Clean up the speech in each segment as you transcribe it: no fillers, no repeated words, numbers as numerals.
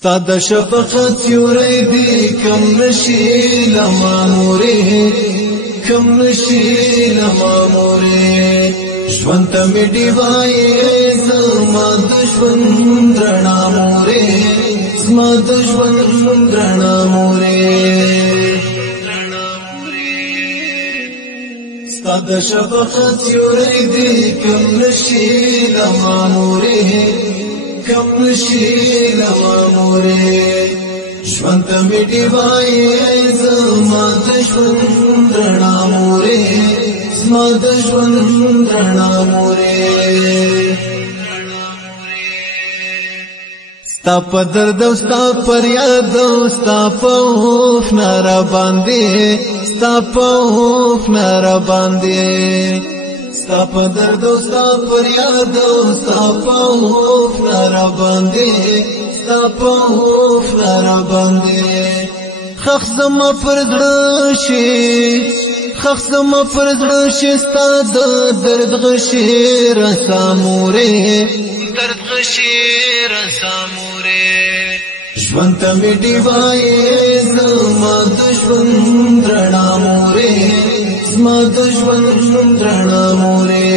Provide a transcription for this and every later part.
ستا د شفقت سیوری دی کم نشي لما مورې کم نشي لما مورې ژوند ته مې ډیوای زما د ژوند رڼا مورې زما د ژوند رڼا مورې ستا د شفقت سیوری دی کم نشي لما مورې کم نشي لما مورې ژوند ته مې ډیوای زما د ژوند رڼا مورې زما د ژوند رڼا مورې ستا په درد او ستا پر یاد او ستا په خوف نه را باندې ستا په خوف نه را باندې ستا په درد او ستا پر یاد او ستا په خوف نه را باندې ستا په خوف نه را باندې خخ زما پر زړه شي خخ زما پر زړه شي ستا د درد غشي رسا مورې درد غشي رسا مورې ژوند ته مې ډیوای زما د ژوند رڼا مورې زما د ژوند رڼا مورې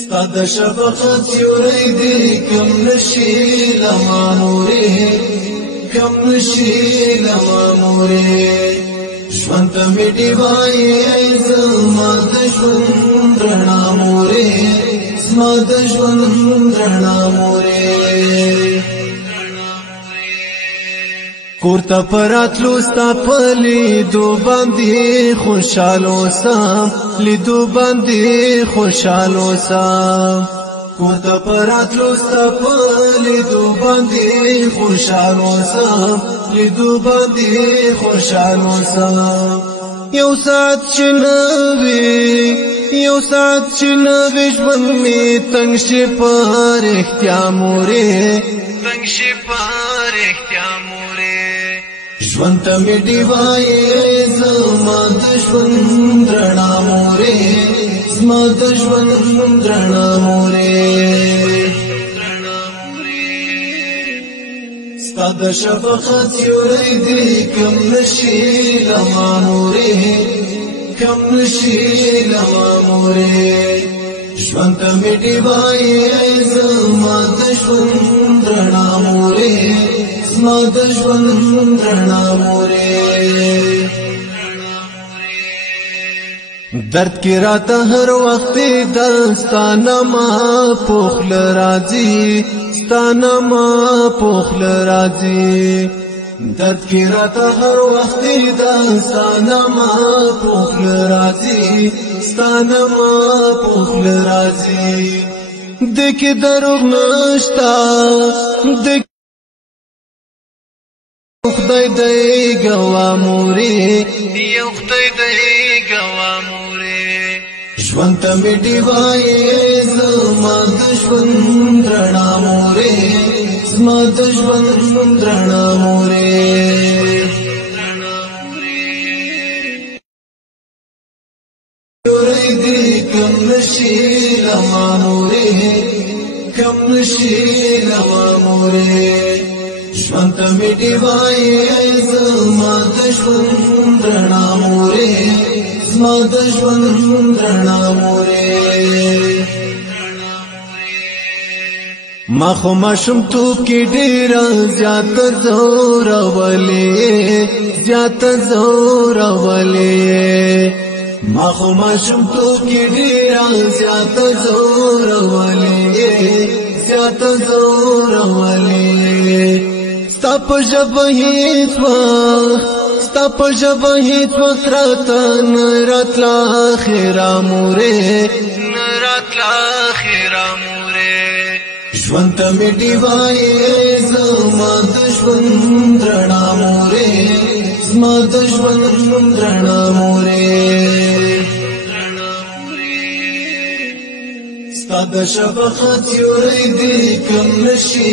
ستا د شفقت سیوری دی کم نشي لما مورې کم نشي لما مورې ژوند ته مې ډیوای زما د ژوند رڼا مورې زما د ژوند رڼا مورې کورته پراتلو ستا په لیدو باندې خوشحاله اوسم لیدو باندې خوشحاله اوسم کورته پراتلو ستا په لیدو باندې خوشحاله اوسم لیدو باندې خوشحاله اوسم یو ساعت چې نه وي یو ساعت چې نه وي ژوند مې تنګ شي په رښتیا مورې تنګ شي په رښتیا مورې ژوند ته مې ډیوای زما د ژوند رڼا مورې زما د ژوند رڼا مورې ستا د شفقت سیوری دی کم نشي لما مورې کم نشي لما مورې ژوند ته مې ډیوای زما د ژوند رڼا مورې زما د ژوند رڼا مورې درد کی راته هر وخت دستانه ما پوخل راځي ستانه ما پوخل راځي درد کی راته هر وخت دستانه ما پوخل راځي ستانه ما پوخل راځي دکې دروغ نشتا خدای دې ګوا مورې یو خدای دې ګوا مورې ژوند ته مې ډیوای زما د ژوند رڼا مورې زما د ژوند رڼا مورې سیوری دی کم نشي لما مورې کم نشي لما مورې ژوند ته مې ډیوای زما د ژوند رڼا مورې زما د ژوند رڼا مورې ما خو ماشومتوب کې ډېر زیات زورولې ما خو ماشومتوب کې ډېر زیات زورولې ستا په ژبه هیڅ وخت راته نه راتله خیره مورې ژوند ته مې ډیوای زما د ژوند رڼا مورې زما د ژوند رڼا مورې ستا د شفقت سیوری دی کم نشي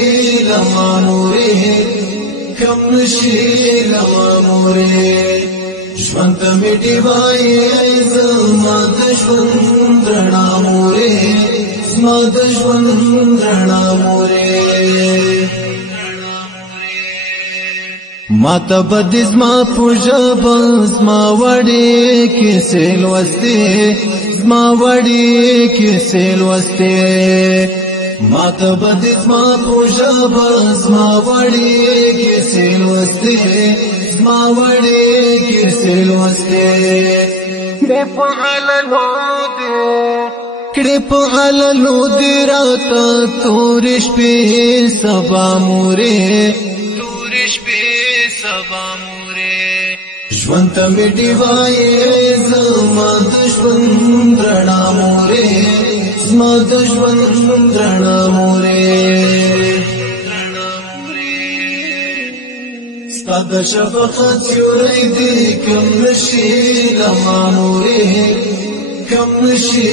لما مورې کم نشي لما مورې ژوند ته مې ډیوای زما د ژوند رڼا مورې زما د ژوند رڼا مورې ماته بد زما پوجا زما وړې کې سیل وسته زما وړې کې سیل وسته ماته بد زما پوجا زما وړې کې سیل وسته زما وړې کې سیل وسته کړه په عللو دې راته تور شپې سبا مورې ژوند ته مې ډیوایې زما د ژوند رڼا مورې زما د ژوند رڼا مورې ستا د شفقت سیوری دې کم نشي لما مورې کم نشي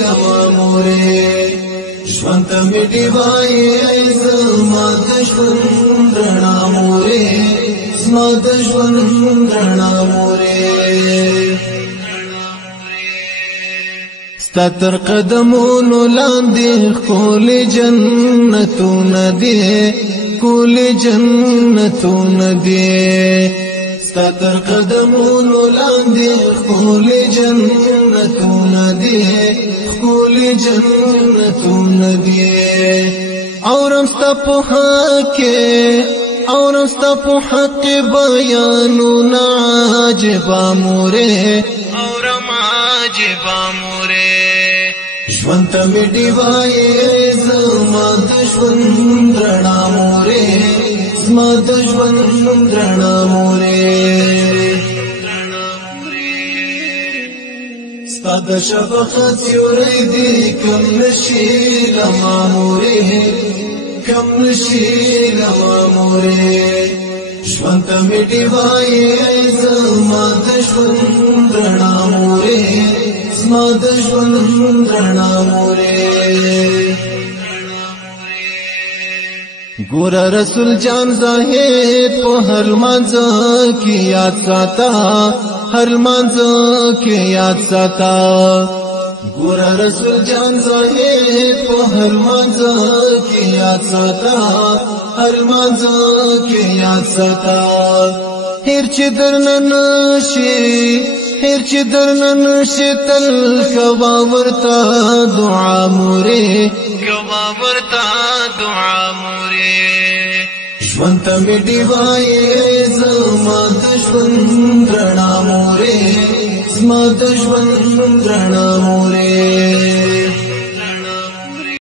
لما مورې ژوند ته مې ډیوایې زما د ژوند رڼا مورې زما د ژوند رڼا مورې ستا تر قدمونو لاندې ښکلې جنتونه دي ښکلې جنتونه دي ستا تر قدمونو لاندې ښکلې جنتونه دي ښکلې جنتونه دي اورم ستا په حق اورم ستا په حق بیانونه عجبا مورې اورم عجبا مورې ژوند ته مې ډیوایې زما د ژوند رڼا مورې زما د ژوند رڼا مورې ستا د شفقت سیوری دې کم نشي لما مورې کم نشي لما مورې ژوند ته مې ډیوایې زما د ژوند رڼا مورې زما د ژوند رڼا مورې ګوره رسول جان زاهد په هر مانځه کې یاد ساته هر مانځه کې یاد ساته ګوره رسول جان زاهد په هر مانځه کې یاد ساته هر مانځه کې یاد ساته هر چې درنه نشي هر چې درنه نشي تل کوا ورته دعا مورې کوا ورته دعا مورې ژوند ته مې ډیوایې زما د ژوند رڼا مورې زما د ژوند رڼا مورې